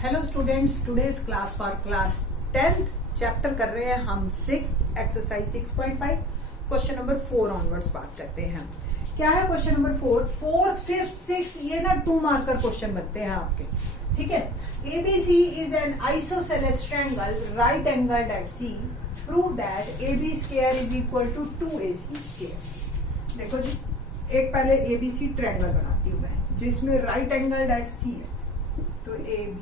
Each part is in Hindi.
Hello students, today's class for class 10th chapter कर रहे हैं हम 6th exercise 6.5 question number 4 onwards बात करते हैं। क्या है question number 4? 4th 5th 6th ये ना 2 मार्कर क्वेश्चन बनते हैं आपके, ठीक है। ABC is an isosceles triangle right angled at C, prove that AB square is equal to 2AC square. देखो जी, एक पहले ABC ट्रायंगल बनाती हूँ मैं जिसमें राइट एंगल्ड एट C है, तो AB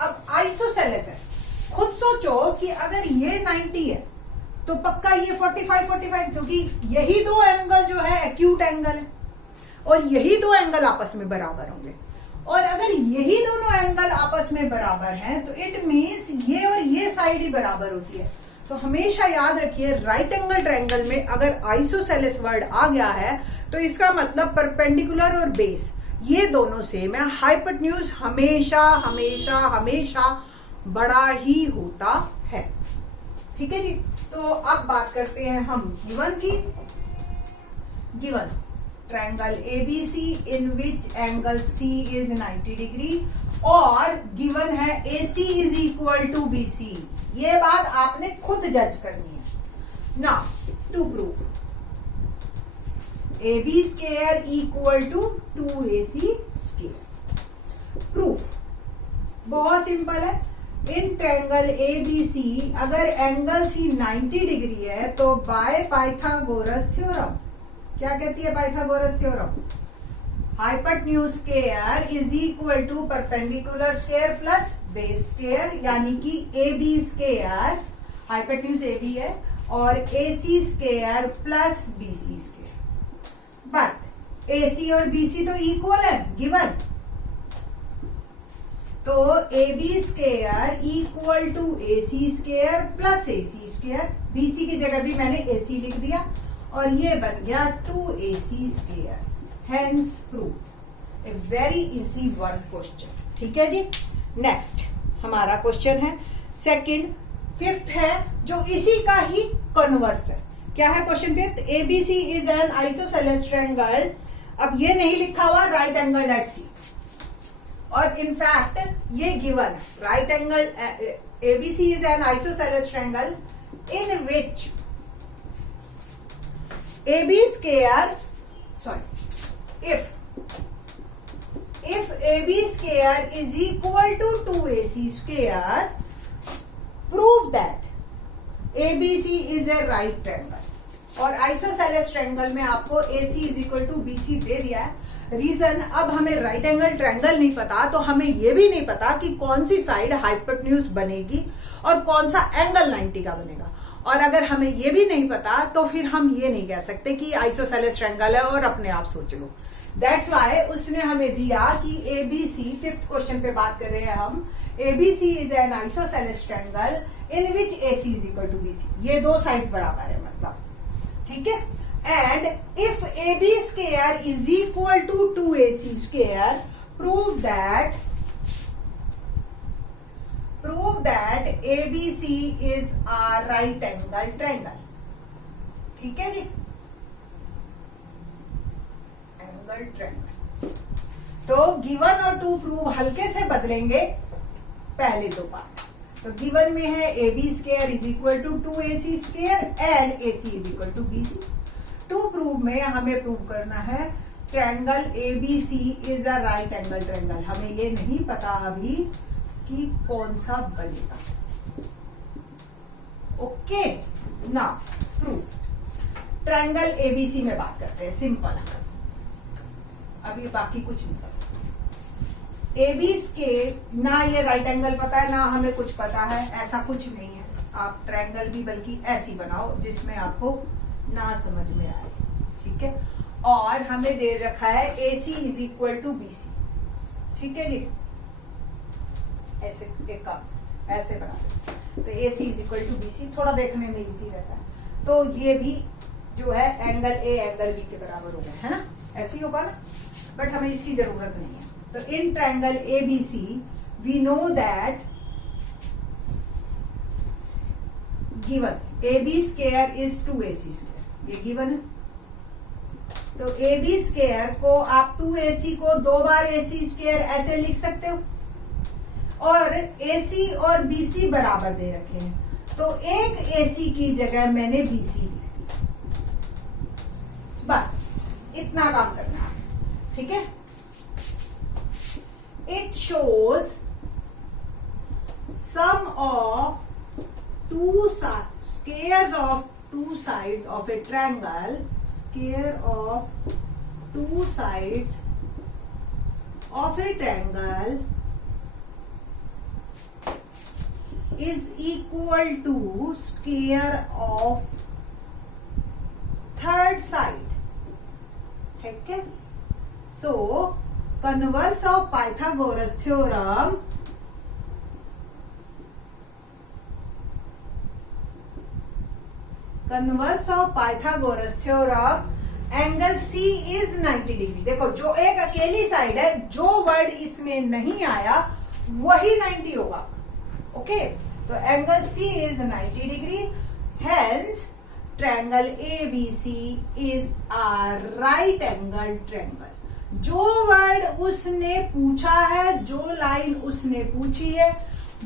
अब आइसोसेलेस है। खुद सोचो कि अगर ये 90 है तो पक्का ये 45 क्योंकि यही दो एंगल जो है एक्यूट एंगल है और यही दो एंगल आपस में बराबर होंगे। और अगर यही दोनों एंगल आपस में बराबर हैं तो इट मींस ये और ये साइड ही बराबर होती है। तो हमेशा याद रखिए, राइट एंगल ट्रायंगल में अगर आइसोसेलेस वर्ड आ गया है तो इसका मतलब परपेंडिकुलर और बेस ये दोनों सेम है। हाइपोटेन्यूज हमेशा हमेशा हमेशा बड़ा ही होता है, ठीक है जी। तो अब बात करते हैं हम गिवन की। Given triangle ABC in which angle C is 90 degree और गिवन है AC is equal to BC। ये बात आपने खुद जज करनी है ना। To proof AB square equal to 2AC square. Proof बहुत सिंपल है। इन ट्रायंगल ABC अगर एंगल C 90 डिग्री है तो बाय पाइथागोरस थ्योरम, क्या कहती है Pythagoras theorem? Hypotenuse square is equal to perpendicular square plus base square, यानी कि AB स्क्वायर, हाइपोटेन्यूज AB है, और AC square plus BC square. But AC और BC तो इक्वल है गिवन, तो AB square equal to AC square plus AC square. BC की जगह भी मैंने AC लिख दिया और ये बन गया 2AC square. Hence proof. A very easy one question, ठीक है जी। नेक्स्ट हमारा क्वेश्चन है सेकंड, फिफ्थ है जो इसी का ही कन्वर्स है। क्या है question fifth? ABC is an isosceles triangle. अब ये नहीं लिखा हुआ राइट एंगल एट C, और इनफैक्ट ये गिवन है right angle ABC is an isosceles triangle in which AB square, sorry, if AB square is equal to 2AC square, prove that ABC is a right triangle. और आइसोसेलेस ट्रायंगल में आपको AC is equal to BC दे दिया है। रीजन, अब हमें राइट एंगल ट्रायंगल नहीं पता तो हमें यह भी नहीं पता कि कौन सी साइड हाइपोटेन्यूज बनेगी और कौन सा एंगल 90 का बनेगा। और अगर हमें यह भी नहीं पता तो फिर हम ये नहीं कह सकते कि आइसोसेलेस ट्रायंगल है और अपने आप सोच लो। दैट्स वाई उसने हमें दिया कि ABC, फिफ्थ क्वेश्चन पे बात कर रहे हैं हम, ABC is an isosceles triangle in which AC is equal to BC। ये दो साइड्स बराबर है मतलब, ठीक है। And if AB square is equal to 2AC square, prove that ABC is a right angle triangle, ठीक है जी। एंगल ट्रायंगल तो गिवन और टू प्रूव हल्के से बदलेंगे पहले दो पार्ट। तो गिवन में है AB square is equal to 2AC square and AC is equal to BC। To prove में हमें प्रूव करना है triangle ABC is a right angle triangle. हमें ये नहीं पता अभी कि कौन सा बनेगा। Okay, now proof. Triangle ABC में बात करते हैं, सिंपल है, अभी बाकी कुछ नहीं पता। AB के ना ये राइट एंगल पता है ना हमें कुछ पता है, ऐसा कुछ नहीं है। आप ट्रायंगल भी बल्कि ऐसी बनाओ जिसमें आपको ना समझ में आए, ठीक है। और हमें दे रखा है AC is equal to BC, ठीक है जी। ऐसे एक काम ऐसे बना दे तो AC is equal to BC, थोड़ा देखने में इजी रहता है। तो ये भी जो है एंगल A एंगल B के बराबर हो गया है ना, ऐसे ही होगा ना, बट हमें इसकी जरूरत नहीं है। तो in triangle ABC we know that given AB square is 2AC square, ये गिवन है। तो AB स्क्वायर को आप 2AC को 2 बार AC स्क्वायर ऐसे लिख सकते हो, और AC और BC बराबर दे रखे हैं, तो एक AC की जगह मैंने BC लिख दिया। बस इतना काम करना है, ठीक है। It shows sum of two squares of two sides of a triangle, square of two sides of a triangle is equal to square of third side, ठीक है। So converse of Pythagoras theorem converse of Pythagoras theorem, angle C is 90 degree. देखो जो एक अकेली साइड है, जो वर्ड इसमें नहीं आया वही 90 होगा, ओके। तो angle C is 90 degree, hence triangle ABC is a right angle triangle. जो वर्ड उसने पूछा है, जो लाइन उसने पूछी है,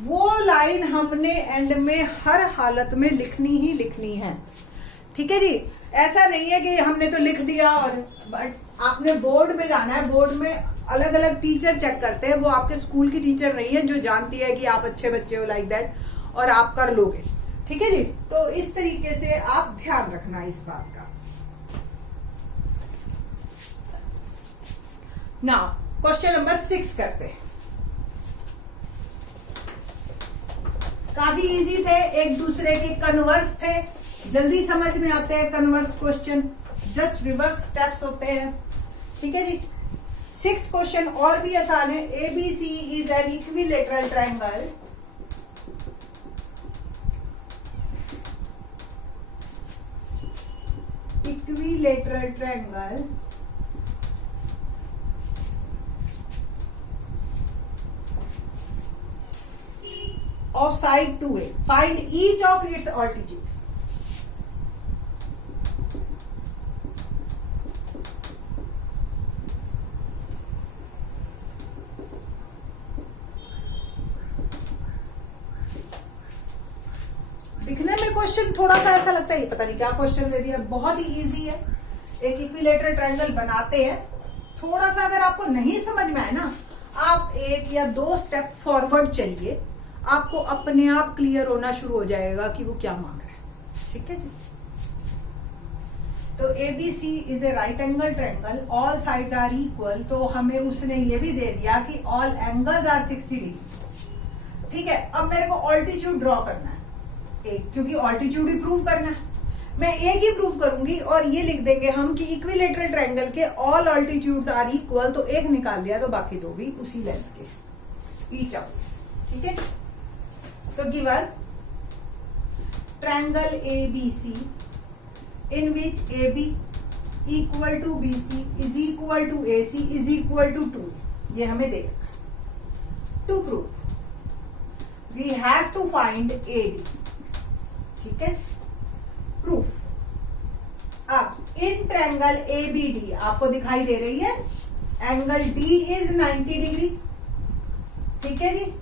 वो लाइन हमने एंड में हर हालत में लिखनी ही लिखनी है, ठीक है जी। ऐसा नहीं है कि हमने तो लिख दिया और आपने बोर्ड में जाना है। बोर्ड में अलग अलग टीचर चेक करते हैं, वो आपके स्कूल की टीचर नहीं है जो जानती है कि आप अच्छे बच्चे हो लाइक दैट, और आप कर लोगे, ठीक है जी। तो इस तरीके से आप ध्यान रखना इस बात का। नाउ क्वेश्चन नंबर 6 करते हैं। काफी इजी थे, एक दूसरे के कन्वर्स थे, जल्दी समझ में आते हैं converse question, just reverse steps होते हैं, ठीक है जी। 6th क्वेश्चन और भी आसान है। ABC is an equilateral triangle, equilateral triangle of side 2A. Find each of its altitude. दिखने में क्वेश्चन थोड़ा सा ऐसा लगता है पता नहीं क्या क्वेश्चन दे दिया, बहुत ही इजी है। एक इक्विलेटरल ट्रायंगल बनाते हैं, थोड़ा सा अगर आपको नहीं समझ में आए ना, आप 1 या 2 स्टेप फॉरवर्ड चलिए, आपको अपने आप क्लियर होना शुरू हो जाएगा कि वो क्या मांग रहा है, ठीक है जी। तो ABC is a right angle triangle, all sides are equal, तो हमें उसने ये भी दे दिया कि ऑल एंगल्स आर 60 डिग्री, ठीक है। अब मेरे को ऑल्टीट्यूड ड्रॉ करना है एक, क्योंकि ऑल्टीट्यूड ही प्रूव करना है। मैं एक ही प्रूव करूंगी और ये लिख देंगे हम कि इक्विलेटरल ट्रायंगल के ऑल ऑल्टीट्यूड्स आर इक्वल, तो एक निकाल दिया तो बाकी 2 भी उसी लेंथ के, ईच आउट, ठीक है। तो given triangle ABC in which AB equal to BC is equal to AC is equal to 2, ये हमें दे रखा। To prove we have to find AD, ठीक है। प्रूफ। अब इन ट्रायंगल ABD आपको दिखाई दे रही है, एंगल D इज 90 डिग्री, ठीक है जी।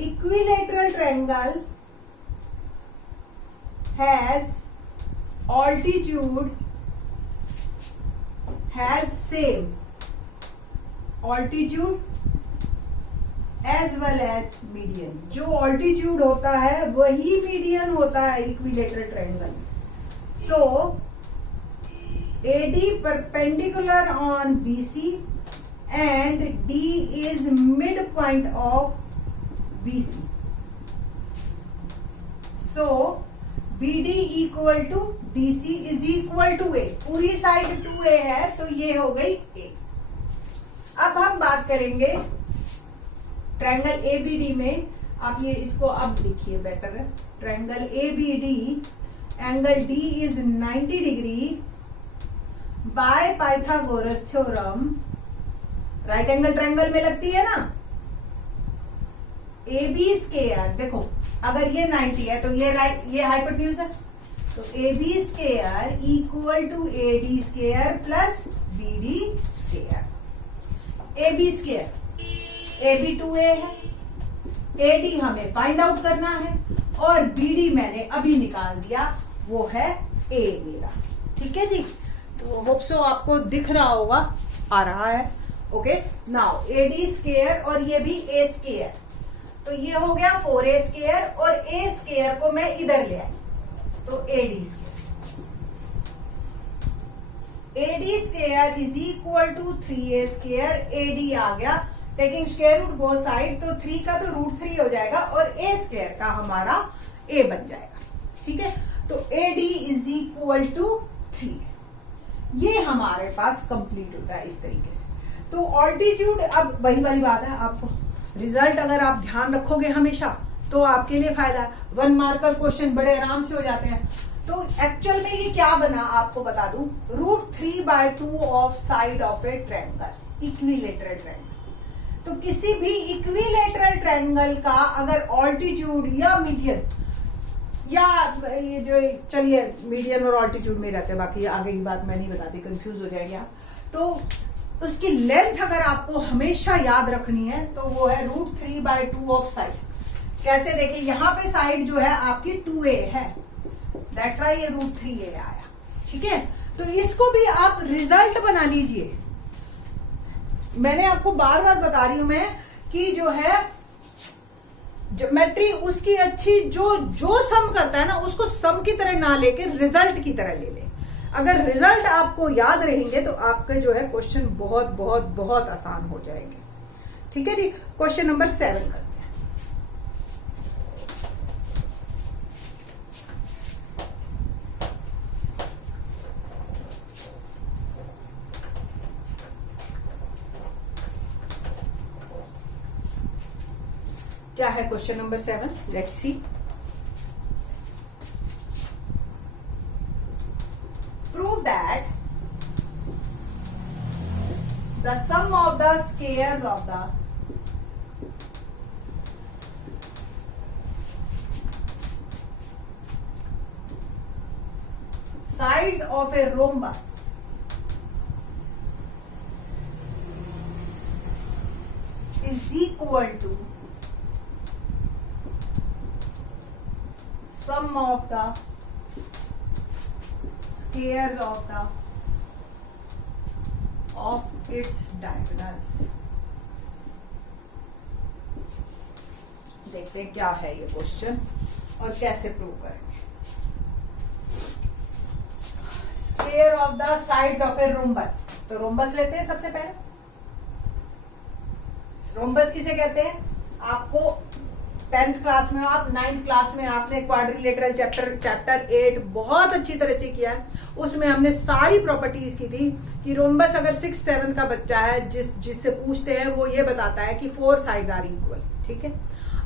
Equilateral triangle has altitude has same altitude as well as median। जो altitude होता है वही median होता है equilateral triangle. So AD perpendicular on BC and D is midpoint of BC. So BD equal to DC is equal to A। पूरी साइड 2A है तो ये हो गई A। अब हम बात करेंगे ट्रायंगल ABD में। आप ये इसको अब लिखिए बेटर है। Triangle ABD angle D is 90 degree by Pythagoras theorem. Right angle triangle में लगती है ना। AB स्क्वायर, देखो अगर ये 90 है तो ये राइट, ये हाइपोटेन्यूज है, तो AB square equal to AD square plus BD square. AB square, A B 2a है, AD हमें फाइंड आउट करना है, और BD मैंने अभी निकाल दिया, वो है A मेरा। ठीक है जी, तो होप सो आपको दिख रहा होगा, आ रहा है। ओके, नाउ AD स्क्वायर और ये भी A स्क्वायर, तो ये हो गया 4A स्क्वायर, और A स्क्वायर को मैं इधर ले आई, तो AD square, AD square is equal to 3A square. AD आ गया, taking square root both side, तो 3 का तो रूट 3 हो जाएगा, और A स्क्वायर का हमारा A बन जाएगा। ठीक है, तो AD इज इक्वल टू 3, ये हमारे पास कंप्लीट होता है इस तरीके से। तो ऑल्टीट्यूड, अब वही वाली बात है, आपको रिजल्ट अगर आप ध्यान रखोगे हमेशा तो आपके लिए फायदा है। 1 मार्कर क्वेश्चन बड़े आराम से हो जाते हैं। तो एक्चुअल में ये क्या बना आपको बता दूं, √3/2 of side of A triangle, equilateral triangle. तो किसी भी इक्विलेटरल ट्रायंगल का अगर ऑल्टीट्यूड या मीडियन, या ये जो, चलिए मीडियन और ऑल्टीट्यूड में रहते हैं, बाकी आगे की बात मैं नहीं बताती, कंफ्यूज हो जाएंगे आप। तो उसकी लेंथ अगर आपको हमेशा याद रखनी है तो वो है √3/2 ऑफ साइड। कैसे, देखिए यहाँ पे साइड जो है आपकी 2a है, दैट्स व्हाई ये √3a आया। ठीक है, तो इसको भी आप रिजल्ट बना लीजिए। मैंने आपको बार बार बता रही हूं मैं कि जो है ज्योमेट्री उसकी अच्छी, जो सम करता है ना उसको सम की तरह ना लेके रिजल्ट की तरह ले ले। अगर रिजल्ट आपको याद रहेंगे तो आपके जो है क्वेश्चन बहुत बहुत बहुत आसान हो जाएंगे। ठीक है जी, क्वेश्चन नंबर 7 करते हैं। क्या है question number 7? Let's see. Prove that the sum of the squares of the sides of a rhombus is equal to sum of the squares of its diagonals। देखते हैं क्या है ये क्वेश्चन और कैसे प्रूव करेंगे। Square of the sides of a rhombus, तो रोम्बस लेते हैं सबसे पहले। रोम्बस किसे कहते हैं? आपको 10th क्लास में, आप 9th क्लास में आपने क्वाड्रिलेटरल चैप्टर 8 बहुत अच्छी तरह से किया है। उसमें हमने सारी प्रॉपर्टीज की थी कि रोम्बस अगर 6th 7th का बच्चा है जिससे पूछते हैं वो ये बताता है कि 4 साइड्स आर इक्वल। ठीक है,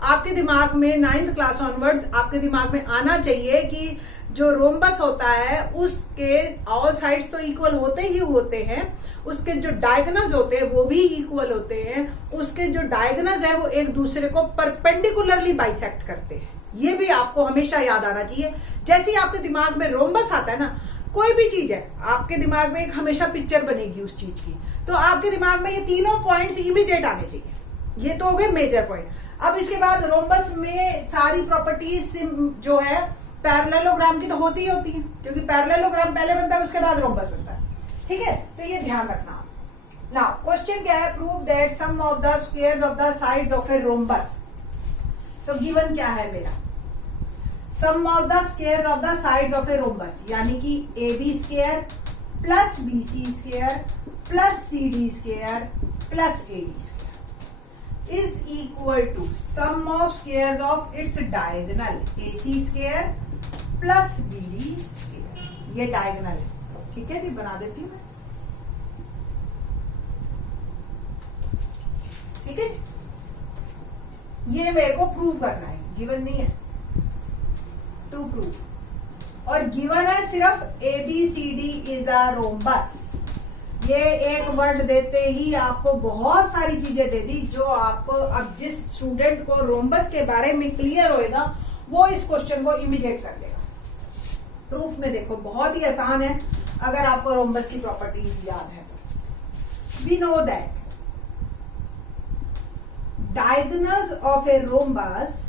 आपके दिमाग में 9th क्लास ऑनवर्ड्स आपके दिमाग में आना चाहिए कि जो रोम्बस होता है उसके ऑल साइड्स तो इक्वल होते ही होते हैं, उसके जो डायगोनल्स होते हैं वो भी इक्वल होते हैं, उसके जो डायगोनल्स है वो एक दूसरे को परपेंडिकुलरली बाइसेक्ट करते हैं। ये भी आपको हमेशा याद आना चाहिए। जैसे ही आपके दिमाग में रोम्बस आता है ना, कोई भी चीज है आपके दिमाग में एक हमेशा पिक्चर बनेगी उस चीज की, तो आपके दिमाग में ये तीनों पॉइंट्स इमीडिएट आने चाहिए। ये तो हो गए मेजर पॉइंट। अब इसके बाद रोम्बस में सारी प्रॉपर्टीज जो है पैरेललोग्राम की तो होती ही होती है, क्योंकि पैरेललोग्राम पहले बनता है उसके बाद रोम्बस बनता है। ठीक है, तो ये ध्यान रखना। नाउ क्वेश्चन क्या है? Prove that sum of the squares of the sides of a rhombus. तो गिवन क्या है मेरा? Sum of the squares of the sides of a rhombus, यानी कि AB square plus BC square plus CD square plus AD square is equal to sum of squares of its diagonal AC square plus BD square. ये डायगोनल है। ठीक है जी, बना देती हूँ मैं। ठीक है, ये मेरे को प्रूव करना है, गिवन नहीं है, टू प्रूव। और गिवन है सिर्फ ABCD इज अ रोम्बस। ये एक वर्ड देते ही आपको बहुत सारी चीजें दे दी जो आपको, अब जिस स्टूडेंट को रोम्बस के बारे में क्लियर होएगा वो इस क्वेश्चन को इमीडिएट कर लेगा। प्रूफ में देखो बहुत ही आसान है अगर आपको रोम्बस की प्रॉपर्टीज याद है तो। We know that diagonals of a rhombus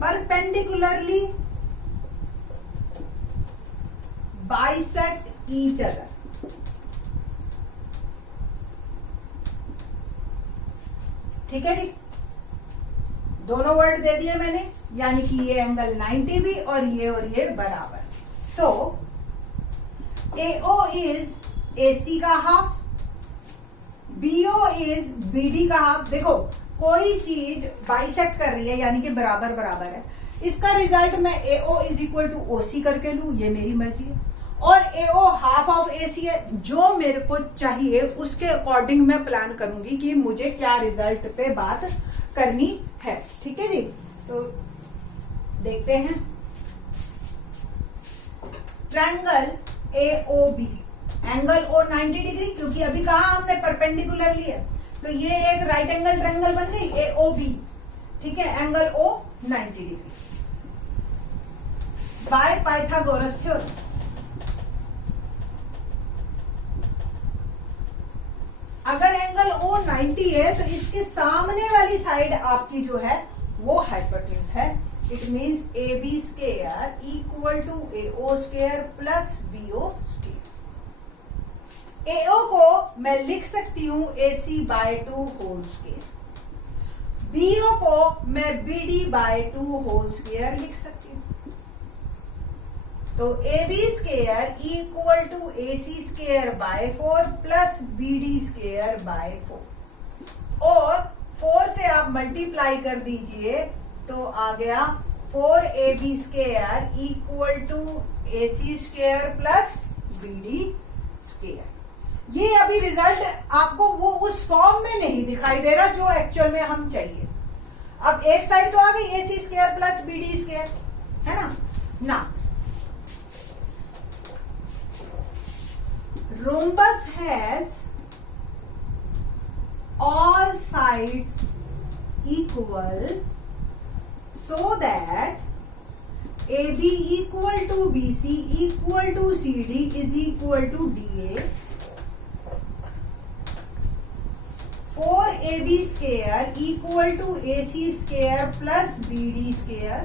perpendicularly bisect each other. ठीक है जी, दोनों वर्ड दे दिए मैंने, यानी कि ये एंगल 90 भी और ये बराबर। सो AO इज AC का हाफ, BO इज BD का हाफ। देखो कोई चीज बाइसेक्ट कर रही है यानी कि बराबर बराबर है, इसका रिजल्ट मैं AO is equal to OC करके लूं, ये मेरी मर्जी है। और AO हाफ ऑफ AC है, जो मेरे को चाहिए उसके अकॉर्डिंग मैं प्लान करूंगी कि मुझे क्या रिजल्ट पे बात करनी है। ठीक है जी, तो देखते हैं triangle AOB, angle O 90 degree, क्योंकि अभी कहा हमने परपेंडिकुलर लिया, तो ये एक राइट एंगल ट्रायंगल बन गई AOB। ठीक है, angle O 90 degree by Pythagoras theorem. अगर एंगल O 90 है तो इसके सामने वाली साइड आपकी जो है वो हाइपोटेन्यूज है। It means AB square equal to AO square plus BO square. AO को मैं लिख सकती हूं AC by 2 whole square, BO को मैं BD बाय 2 होल स्क्वायर लिख सकती हूँ। तो AB square equal to AC square by 4 plus BD square by 4, और 4 से आप मल्टीप्लाई कर दीजिए तो आ गया 4AB square equal to AC square plus BD square. ये अभी रिजल्ट आपको वो उस फॉर्म में नहीं दिखाई दे रहा जो एक्चुअल में हम चाहिए। अब एक साइड तो आ गई AC square plus BD square, है ना। Rhombus has all sides equal so that AB equal to BC equal to CD is equal to DA। 4AB square equal to AC square plus BD square।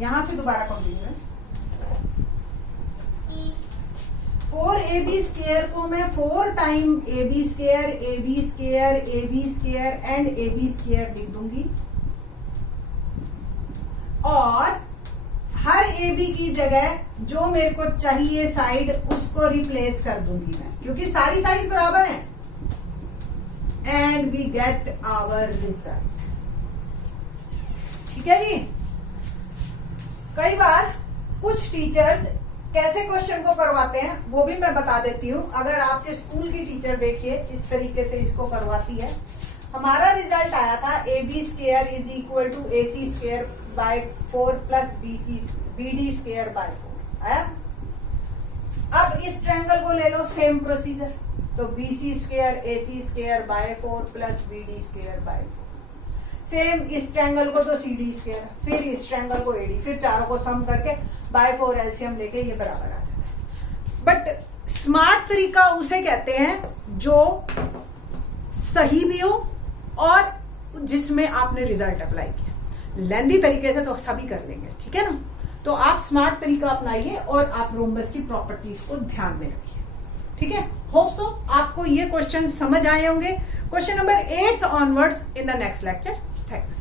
यहां से दोबारा कंप्लीट है। 4AB स्क्वायर को मैं 4 time AB square and AB square लिख दूंगी, और हर AB की जगह जो मेरे को चाहिए साइड उसको रिप्लेस कर दूंगी मैं, क्योंकि सारी साइड बराबर हैं। And we get our result. ठीक है जी। कई बार कुछ टीचर्स कैसे क्वेश्चन को करवाते हैं वो भी मैं बता देती हूँ। अगर आपके स्कूल की टीचर देखिए इस तरीके से इसको करवाती है। हमारा रिजल्ट आया था AB square is equal to AC square by 4 plus BD square by 4 आया। अब इस ट्रायंगल को ले लो, सेम प्रोसीजर, तो BC square AC square by 4 plus BD square by 4। Same इस ट्रायंगल को तो CD स्क्वायर, फिर इस ट्रायंगल को AD, फिर चारों को सम करके बाय 4 एलसीएम लेके ये बराबर आ जाता है। बट स्मार्ट तरीका उसे कहते हैं जो सही भी हो और जिसमें आपने रिजल्ट अप्लाई किया। लेंदी तरीके से तो सभी कर लेंगे, ठीक है ना। तो आप स्मार्ट तरीका अपनाइए और आप रोम्बस की प्रॉपर्टीज को ध्यान में रखिए, ठीक है। होप सो आपको ये क्वेश्चन समझ आए होंगे। Question number 8 onwards in the next lecture. Thanks.